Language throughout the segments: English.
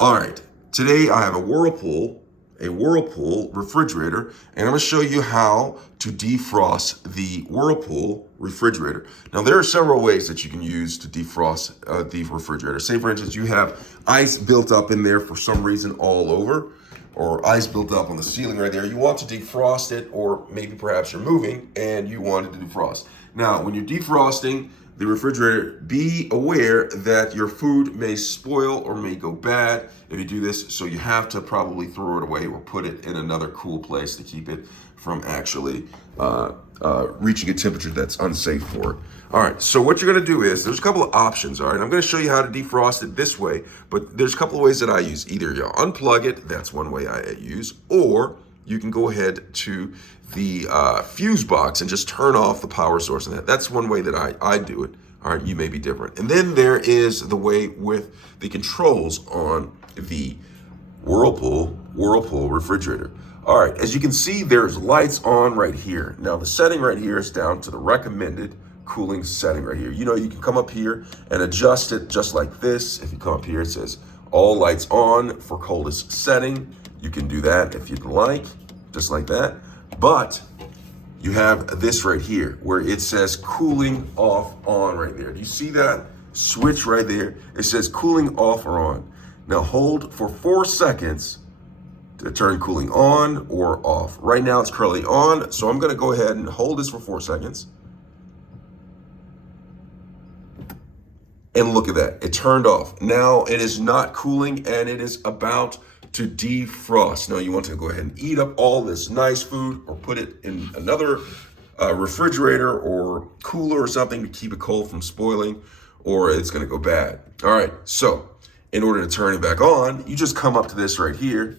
All right, today I have a Whirlpool refrigerator, and I'm gonna show you how to defrost the Whirlpool refrigerator. Now, there are several ways that you can use to defrost the refrigerator. Say, for instance, you have ice built up in there for some reason all over, or ice built up on the ceiling right there. You want to defrost it, or maybe perhaps you're moving and you want it to defrost. Now, when you're defrosting the refrigerator, be aware that your food may spoil or may go bad if you do this, so you have to probably throw it away or put it in another cool place to keep it from actually reaching a temperature that's unsafe for it. All right, so what you're gonna do is, there's a couple of options, all right? I'm gonna show you how to defrost it this way, but there's a couple of ways that I use. Either you unplug it, that's one way I use, or you can go ahead to the fuse box and just turn off the power source in that. That's one way that I do it. All right, you may be different. And then there is the way with the controls on the Whirlpool refrigerator. All right, as you can see, there's lights on right here. Now the setting right here is down to the recommended cooling setting right here. You know, you can come up here and adjust it just like this. If you come up here, it says all lights on for coldest setting. You can do that if you'd like, just like that. But you have this right here where it says cooling off on right there. Do you see that switch right there? It says cooling off or on. Now hold for 4 seconds to turn cooling on or off. Right now it's currently on, so I'm gonna go ahead and hold this for 4 seconds. And look at that, it turned off. Now it is not cooling and it is about to defrost. Now you want to go ahead and eat up all this nice food or put it in another refrigerator or cooler or something to keep it cold from spoiling, or it's gonna go bad. All right, so in order to turn it back on, you just come up to this right here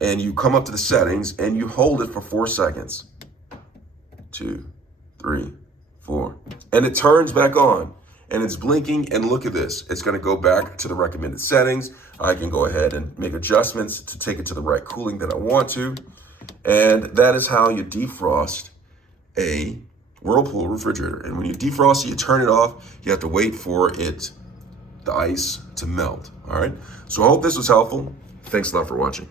and you come up to the settings and you hold it for 4 seconds. 2, 3, 4, and it turns back on. And it's blinking, and look at this. It's gonna go back to the recommended settings. I can go ahead and make adjustments to take it to the right cooling that I want to. And that is how you defrost a Whirlpool refrigerator. And when you defrost it, you turn it off. You have to wait for the ice to melt, all right? So I hope this was helpful. Thanks a lot for watching.